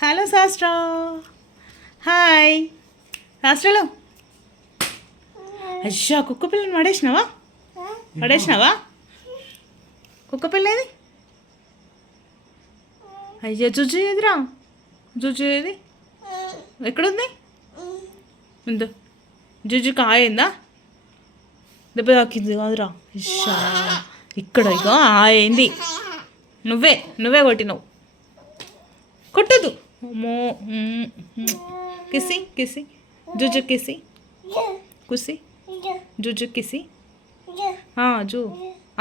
Hello శాస్త్ర. Hi శాస్త్రలో. అయ్యా కుక్క పిల్లని పడేసినావా కుక్క పిల్ల ఏది? అయ్యా జుజు ఏదిరా? జుజు ఏది ఎక్కడుంది? ఉందో జుజు కాయిందా? దెబ్బ తాకింది కాదురా. ఇషా ఇక్కడ ఇక అయింది. నువ్వే కొట్టినావు. కొట్టదు. అమ్మో. కిసి జుజు కుసి జుజు కిసి జూ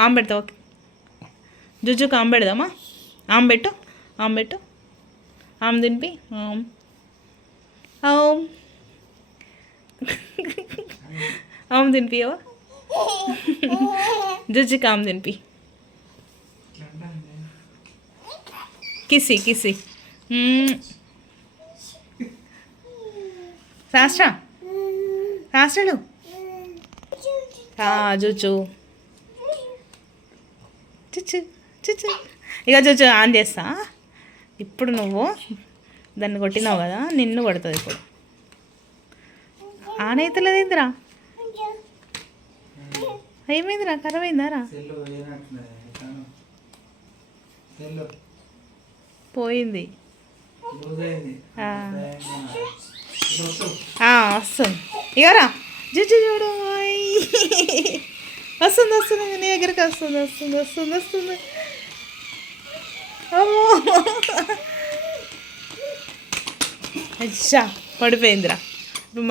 ఆమె పెడతావా? జుజుకు ఆమె పెడదామా? ఆమె పెట్టు ఆమె తినిపి. ఆమె తినిపియవా? జుజుకి ఆమె తినిపి. కిసి శాస్త్రలు జుజు ఇక జుజు ఆన్ చేస్తా. ఇప్పుడు నువ్వు దాన్ని కొట్టినావు కదా, నిన్ను కొడుతుంది ఇప్పుడు. ఆన్ అవుతలేదు ఏందిరా? ఏమైందిరా? ఖరాబ్ అయిందారా? పోయింది. వస్తుంది ఇవరా. జుజు చూడు వస్తుంది నీ దగ్గరికి వస్తుంది. అచ్చా పడిపోయిందిరా. ఇప్పుడు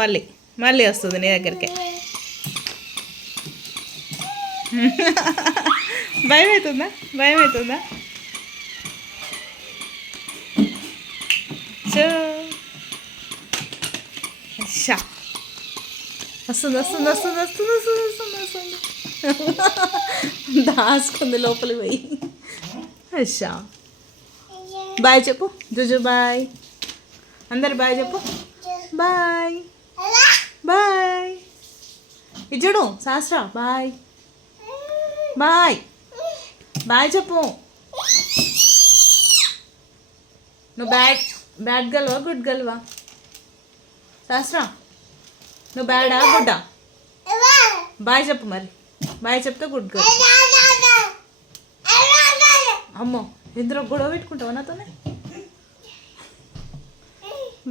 మళ్ళీ వస్తుంది నీ దగ్గరికి. భయం అవుతుందా? అచ్చా వస్తుంది. దాచుకుంది లోపలికి పోయి. అచ్చా బాయ్ చెప్పు జుజు. బాయ్ అందరు బాయ్ చెప్పు. బాయ్ ఇచ్చాడు శాస్త్ర. బాయ్ చెప్పు. నువ్వు బ్యాడ్ గర్ల్వా గుడ్ గర్ల్వా? శాస్త్ర నువ్వు బ్యాడా గుడ్డా? బాయ్ చెప్పు మరి. బాయ్ చెప్తే గుడ్ గర్ల్. అమ్మో ఇందులో గొడవ పెట్టుకుంటావా నాతోనే?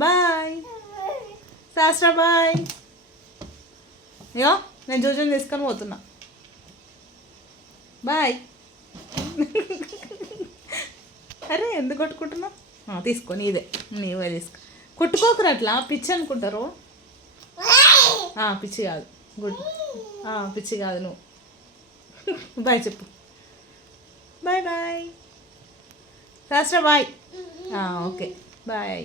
బాయ్ శాస్త్ర. బాయ్. అయ్యో నేను జూజుని తీసుకొని పోతున్నా. బాయ్. అరే ఎందుకు కొట్టుకుంటున్నావు? తీసుకో నీవే తీసుకో. కొట్టుకోకరు అట్లా, పిచ్చి అనుకుంటారు. పిచ్చి కాదు గుడ్. పిచ్చి కాదు నువ్వు. బాయ్ చెప్పు. బాయ్ శాస్త్ర. బాయ్. Okay bye.